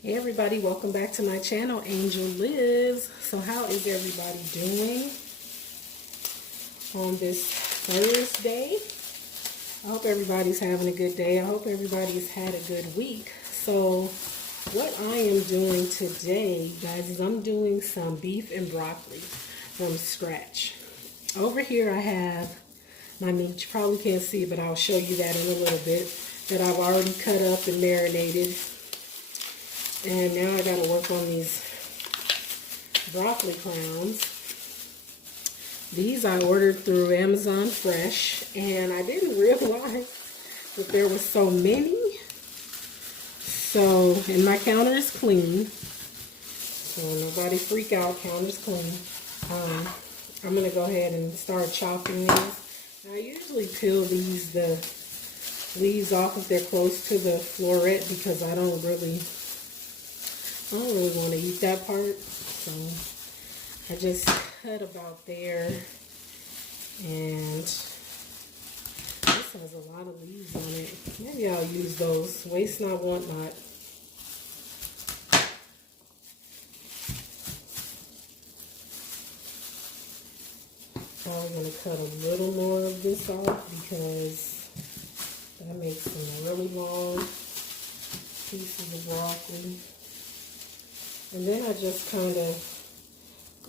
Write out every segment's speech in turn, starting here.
Hey everybody, welcome back to my channel, Angel Lives. So how is everybody doing on this Thursday? I hope everybody's having a good day. I hope everybody's had a good week. So what I am doing today, guys, is I'm doing some beef and broccoli from scratch. Over here I have my meat. You probably can't see it, but I'll show you that in a little bit, that I've already cut up and marinated. And now I gotta work on these broccoli crowns. These I ordered through Amazon Fresh, and I didn't realize that there were so many. So, and my counter is clean. So nobody freak out, counter's clean. I'm gonna go ahead and start chopping these. I usually peel the leaves off if they're close to the floret because I don't really want to eat that part, so I just cut about there. And this has a lot of leaves on it. Maybe I'll use those. Waste not, want not. Probably going to cut a little more of this off because that makes some really long pieces of broccoli. And then I just I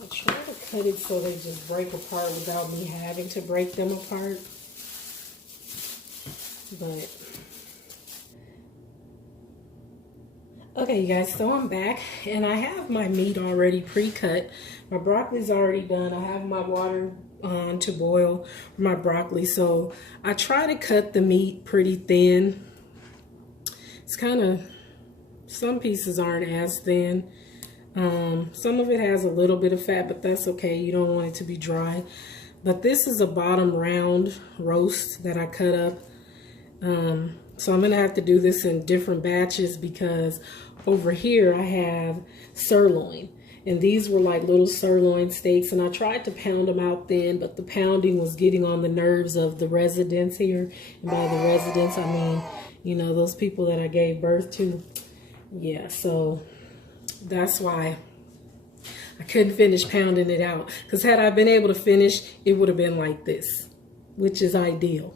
try to cut it so they just break apart without me having to break them apart. But, okay, you guys, so I'm back and I have my meat already pre-cut. My broccoli's already done. I have my water on to boil for my broccoli. So I try to cut the meat pretty thin. It's some pieces aren't as thin. Some of it has a little bit of fat, but that's okay. You don't want it to be dry. But this is a bottom round roast that I cut up. So I'm going to have to do this in different batches because over here I have sirloin. And these were like little sirloin steaks. And I tried to pound them out thin, but the pounding was getting on the nerves of the residents here. And by the residents, I mean, you know, those people that I gave birth to. Yeah, so that's why I couldn't finish pounding it out. Because had I been able to finish, it would have been like this, which is ideal.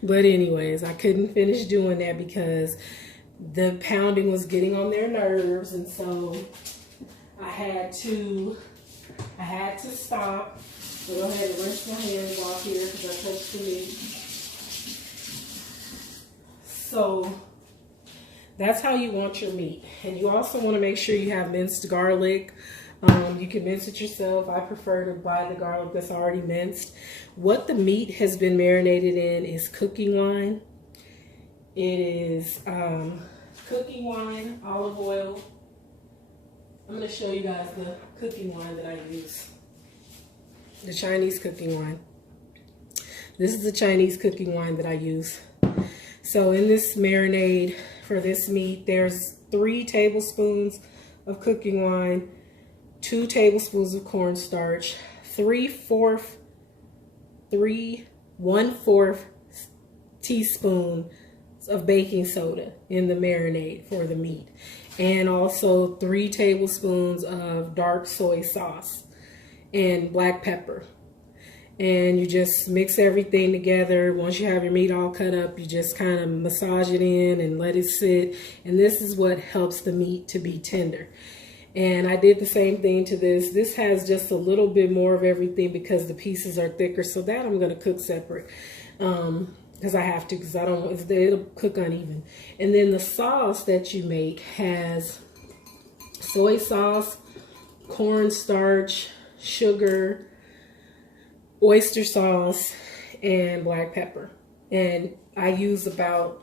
But anyways, I couldn't finish doing that because the pounding was getting on their nerves. And so I had to stop. So go ahead and rinse my hands off here because I touched the meat. So that's how you want your meat. And you also want to make sure you have minced garlic. You can mince it yourself. I prefer to buy the garlic that's already minced. What the meat has been marinated in is cooking wine. It is cooking wine, olive oil. I'm going to show you guys the cooking wine that I use. The Chinese cooking wine. This is the Chinese cooking wine that I use. So in this marinade for this meat, there's 3 tablespoons of cooking wine, 2 tablespoons of cornstarch, 1/4 teaspoon of baking soda in the marinade for the meat, and also 3 tablespoons of dark soy sauce and black pepper. And you just mix everything together. Once you have your meat all cut up, you just kind of massage it in and let it sit. And this is what helps the meat to be tender. And I did the same thing to this. This has just a little bit more of everything because the pieces are thicker. So that I'm going to cook separate because I have to, because I don't want it'll cook uneven. And then the sauce that you make has soy sauce, cornstarch, sugar, oyster sauce, and black pepper. And I use about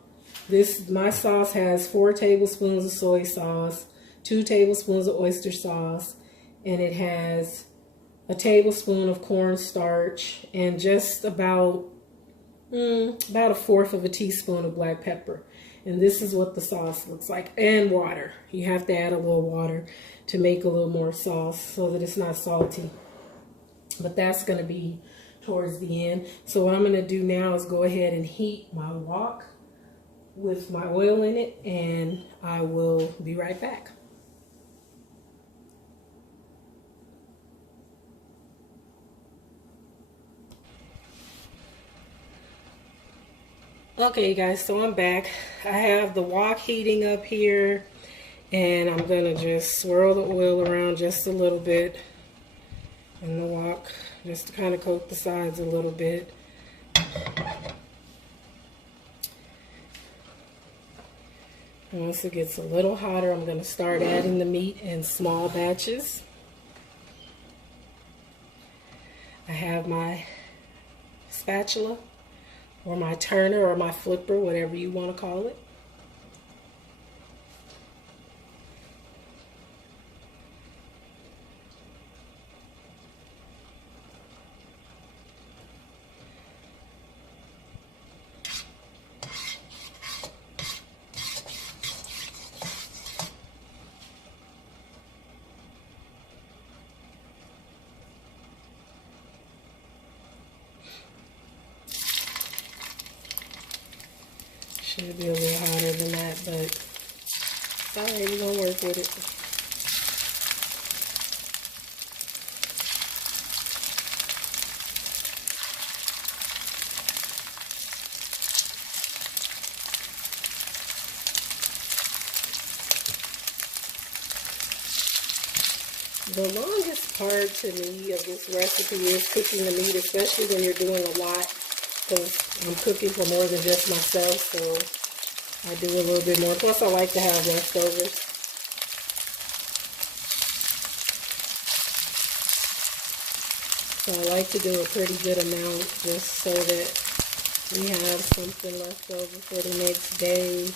this. My sauce has 4 tablespoons of soy sauce, 2 tablespoons of oyster sauce, and it has a tablespoon of cornstarch and just about 1/4 of a teaspoon of black pepper. And this is what the sauce looks like. And water. You have to add a little water to make a little more sauce so that it's not salty. But that's going to be towards the end. So what I'm going to do now is go ahead and heat my wok with my oil in it, and I will be right back. Okay, guys, so I'm back. I have the wok heating up here, and I'm gonna just swirl the oil around just a little bit in the wok, just to kind of coat the sides a little bit. Once it gets a little hotter, I'm going to start adding the meat in small batches. I have my spatula, or my turner, or my flipper, whatever you want to call it. Should be a little hotter than that, but it's alright, we're gonna work with it. The longest part to me of this recipe is cooking the meat, especially when you're doing a lot, because I'm cooking for more than just myself, so I do a little bit more. Plus, I like to have leftovers. So I like to do a pretty good amount just so that we have something left over for the next day.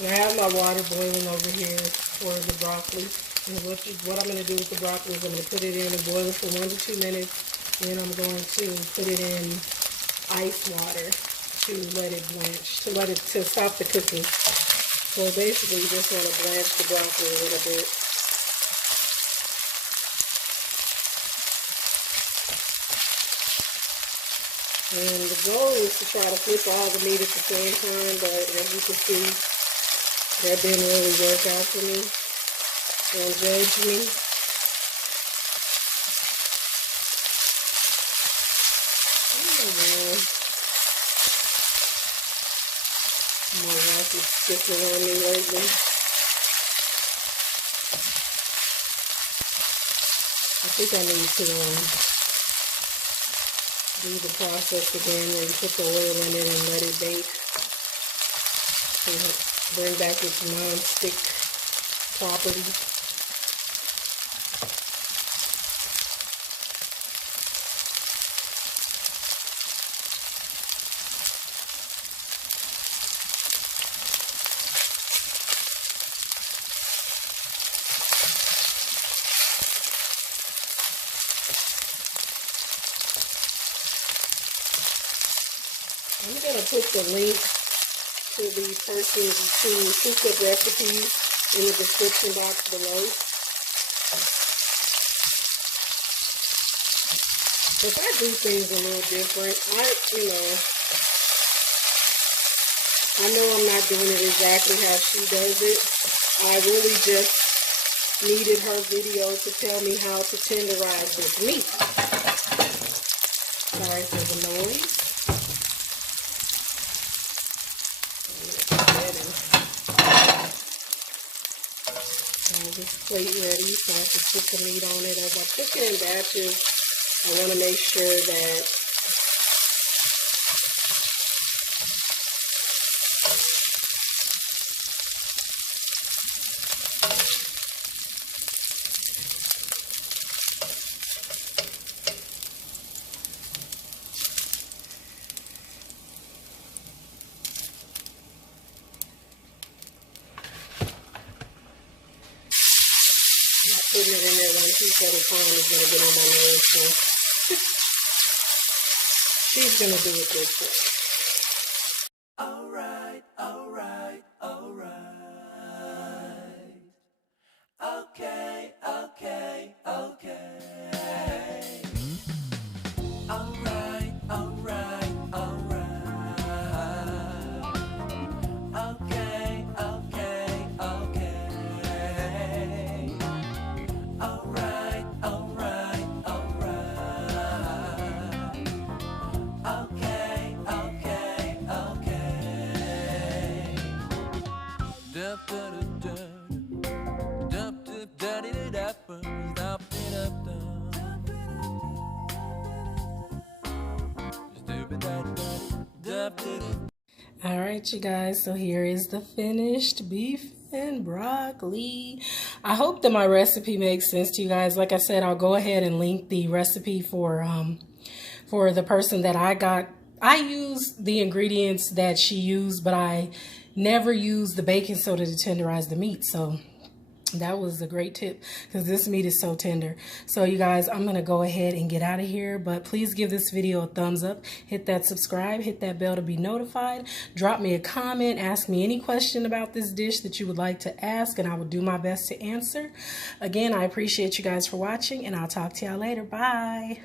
And I have my water boiling over here for the broccoli. And what I'm going to do with the broccoli is I'm going to put it in and boil it for 1 to 2 minutes. Then I'm going to put it in ice water to let it blanch, to stop the cooking. So basically, you just want to blanch the broccoli a little bit. And the goal is to try to flip all the meat at the same time, but as you can see, that didn't really work out for me. Don't judge me. Oh man. My wife is sticking on me lately. I think I need to do the process again where you put the oil in it and let it bake. So bring back its non-stick properties. I'm going to put the link to the person's two cook recipes in the description box below. If I do things a little different, I know I'm not doing it exactly how she does it. I really just needed her video to tell me how to tenderize this meat. Sorry for the noise. This plate ready, so I can put the meat on it. As I cook it in batches, I want to make sure that putting it in there 1 piece at a time is going to get on my nerves, so she's going to do it this way. Alright. Okay, okay, okay. Alright, alright, alright. Okay, okay, okay. Alright, alright, alright. Okay, okay, okay. Dup, dup, dup, dup, dup, dup, dup, dup, dup, dup. All right, you guys, so here is the finished beef and broccoli. I hope that my recipe makes sense to you guys. Like I said, I'll go ahead and link the recipe for the person that I got. I use the ingredients that she used, but I never use the baking soda to tenderize the meat. So that was a great tip because this meat is so tender. So you guys, I'm going to go ahead and get out of here. But please give this video a thumbs up. Hit that subscribe. Hit that bell to be notified. Drop me a comment. Ask me any question about this dish that you would like to ask, and I will do my best to answer. Again, I appreciate you guys for watching, and I'll talk to y'all later. Bye.